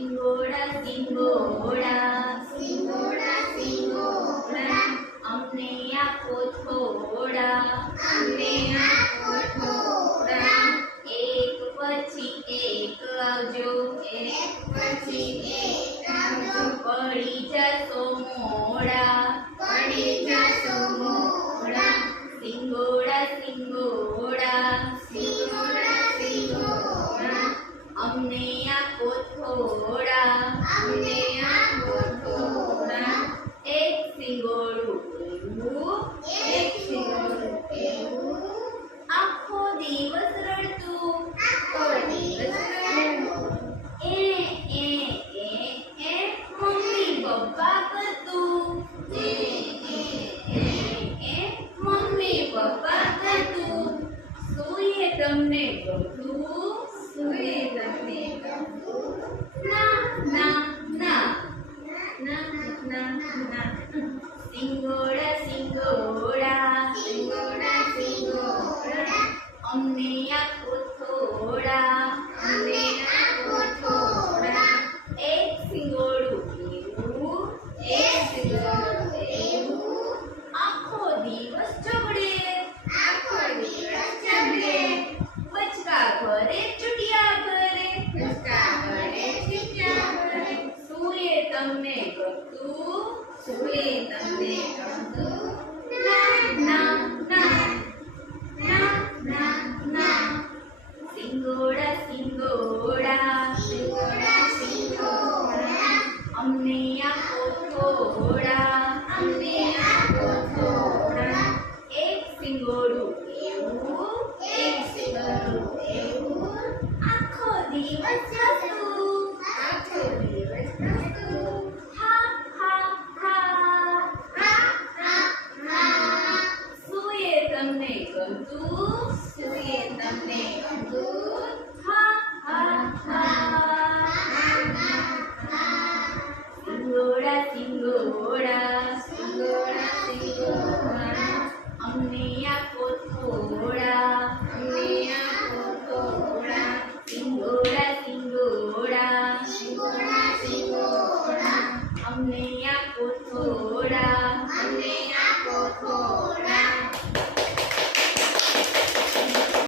સિંગોડા સિંગોડા સિંગોડા સિંગોડા અમને આપો થોડા અમને આપો થોડા એક પછી એક આવજો એક પછી એક આવજો પડી જશો મોડા પડી જશો મોડા સિંગોડા સિંગોડા સિંગોડા સિંગોડા અમને આપો થોડા અમને આપો થોડા એક સિંગોડું એવું એક સિંગોડું એવું આખો દિવસ રડતું આખો દિવસ રડતું એ મમ્મી પપ્પા કરતું મમ્મી પપ્પા કરતું સૂઈએ તમને ગમતું સૂઈએ તમને ગમતું ના ના ના ના ના ના સિંગોડા સિંગોડા સિંગોડા સિંગોડા અમને આપો થોડા અમને આપો થોડા એક સિંગોડું એવું એક સિંગોડું એવું આખો દિવસ ઝઘડે આખો દિવસ ઝઘડે બચકા ઘરે ચૂટિયા ઘરે બચકા ઘરે ચૂટિયા ઘરે સૂએ તમને ગમતું સૂએ તમને ગમતું ના ના ના ના ના ના સિંગોડા સિંગોડા સિંગોડા સિંગોડા અમને આપો થોડા અમને આપો થોડા એક સિંગોડું એવું એક સિંગોડું એવું આખો દિવસ હસતું આખો દિવસ હસતું હા હા હા હા હા હા સૂએ તમને ગમતું સૂએ તમને ગમતું